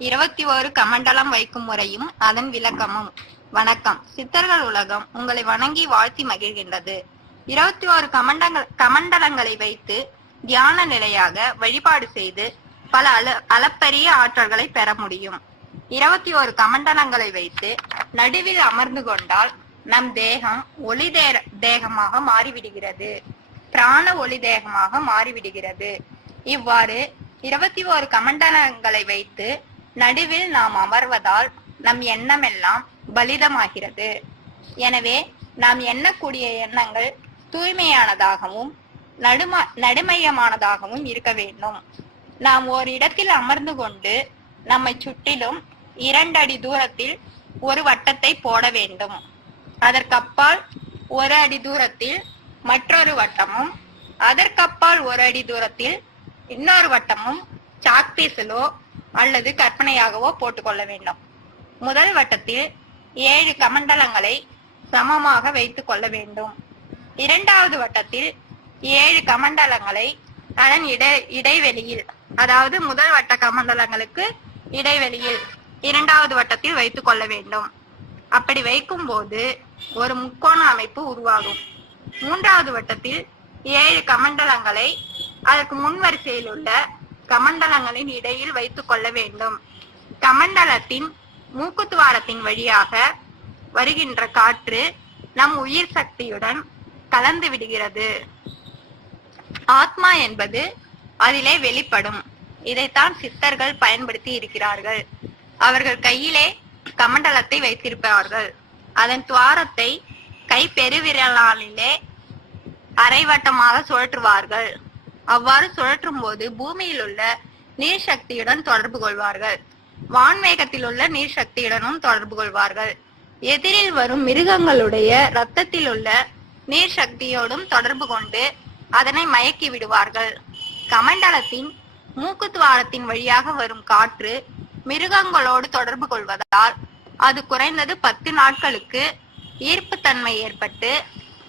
21 கமண்டலம் வைக்கும் முறையும் அதன் விளக்கமும். வணக்கம். சித்தர்கள் உலகம் உங்களை வணங்கி வாழ்த்தி மகிழ்கின்றது. 21 கமண்டலங்களை வைத்து தியான நிலையாக வழிபாடு செய்து பல அளப்பரிய ஆற்றல்களை பெற முடியும். 21 கமண்டலங்களை வைத்து நடுவில் அமர்ந்து கொண்டால் நம் தேகம் ஒளி தேகமாக மாறிவிடுகிறது, பிராண ஒளி தேகமாக மாறிவிடுகிறது. இவ்வாறு 21 கமண்டலங்களை வைத்து நடுவில் நாம் அமர்வதால் நம் எண்ணமெல்லாம் பலிதமாகிறது. எனவே நாம் எண்ணக்கூடிய எண்ணங்கள் தூய்மையானதாகவும் நடுமையமானதாகவும் இருக்க வேண்டும். நாம் ஒரு இடத்தில் அமர்ந்து கொண்டு நம்மை சுற்றிலும் 2 அடி தூரத்தில் ஒரு வட்டத்தை போட வேண்டும். அதற்கப்பால் 1 அடி தூரத்தில் மற்றொரு வட்டமும், அதற்கப்பால் 1 அடி தூரத்தில் இன்னொரு வட்டமும் சாக்பீஸிலோ அல்லது கற்பனையாகவோ போட்டுக்கொள்ள வேண்டும். முதல் வட்டத்தில் 7 கமண்டலங்களை சமமாக வைத்துக் கொள்ள வேண்டும். இரண்டாவது வட்டத்தில் 7 கமண்டலங்களை அதன் இடைவெளியில், அதாவது முதல் வட்ட கமண்டலங்களுக்கு இடைவெளியில் இரண்டாவது வட்டத்தில் வைத்துக் கொள்ள வேண்டும். அப்படி வைக்கும் போது ஒரு முக்கோண அமைப்பு உருவாகும். மூன்றாவது வட்டத்தில் 7 கமண்டலங்களை அதற்கு முன் வரிசையில் உள்ள கமண்டலங்களின் இடையில் வைத்துக் கொள்ள வேண்டும். கமண்டலத்தின் மூக்குத்துவாரத்தின் வழியாக வருகின்ற காற்று நம் உயிர் சக்தியுடன் கலந்து விடுகிறது. ஆத்மா என்பது அதிலே வெளிப்படும். இதைத்தான் சித்தர்கள் பயன்படுத்தி இருக்கிறார்கள். அவர்கள் கையிலே கமண்டலத்தை வைத்திருப்பார்கள். அதன் துவாரத்தை கை பெருவிரலிலே அரைவட்டமாக சுழற்றுவார்கள். அவ்வாறு சுழற்றும் போது பூமியில் உள்ள நீர் சக்தியுடன் தொடர்பு கொள்வார்கள். வான்மேகத்தில் உள்ள நீர் சக்தியுடனும் தொடர்பு கொள்வார்கள். எதிரில் வரும் மிருகங்களுடைய இரத்தத்தில் உள்ள நீர் சக்தியோடும் தொடர்பு கொண்டு அதனை மயக்கி விடுவார்கள். கமண்டலத்தின் மூக்குத்துவாரத்தின் வழியாக வரும் காற்று மிருகங்களோடு தொடர்பு கொள்வதால் அது குறைந்தது 10 நாட்களுக்கு ஈர்ப்பு தன்மை ஏற்பட்டு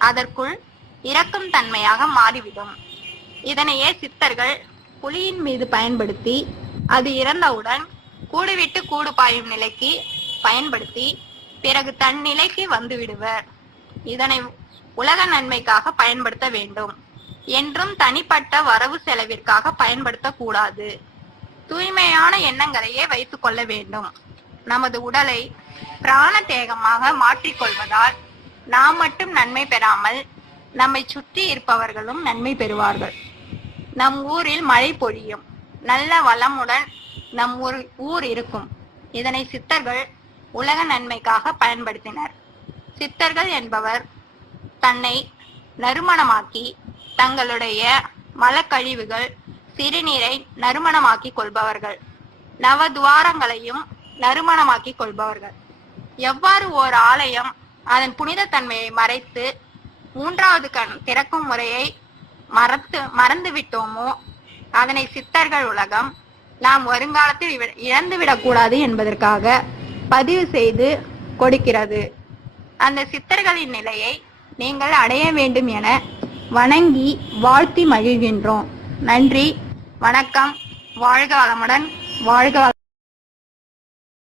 அதற்குள் இறக்கும் தன்மையாக மாறிவிடும். இதனையே சித்தர்கள் புலியின் மீது பயன்படுத்தி அது இறந்தவுடன் கூடுவிட்டு கூடு பாயும் நிலைக்கு பயன்படுத்தி பிறகு தன் நிலைக்கு வந்து விடுவர். இதனை உலக நன்மைக்காக பயன்படுத்த வேண்டும் என்றும் தனிப்பட்ட வரவு செலவிற்காக பயன்படுத்த கூடாது. தூய்மையான எண்ணங்களையே வைத்துக் கொள்ள வேண்டும். நமது உடலை பிராண தேகமாக மாற்றிக்கொள்வதால் நாம் மட்டும் நன்மை பெறாமல் நம்மை சுற்றி இருப்பவர்களும் நன்மை பெறுவார்கள். நம் ஊரில் மழை பொழியும், நல்ல வளமுடன் நம் ஊர் இருக்கும். இதனை சித்தர்கள் உலக நன்மைக்காக பயன்படுத்தினர். சித்தர்கள் என்பவர் தன்னை நறுமணமாக்கி தங்களுடைய மலக்கழிவுகள் சிறுநீரை நறுமணமாக்கி கொள்பவர்கள், நவதுவாரங்களையும் நறுமணமாக்கி கொள்பவர்கள். எவ்வாறு ஓர் ஆலயம் அதன் புனித தன்மையை மறைத்து 3வது கண் திறக்கும் முறையை மறந்து விட்டோமோ அதனை சித்தர்கள் உலகம் நாம் வருங்காலத்தில் இழந்துவிடக் கூடாது என்பதற்காக பதிவு செய்து கொடுக்கிறது. அந்த சித்தர்களின் நிலையை நீங்கள் அடைய வேண்டும் என வணங்கி வாழ்த்தி மகிழ்கின்றோம். நன்றி, வணக்கம். வாழ்க வளமுடன். வாழ்க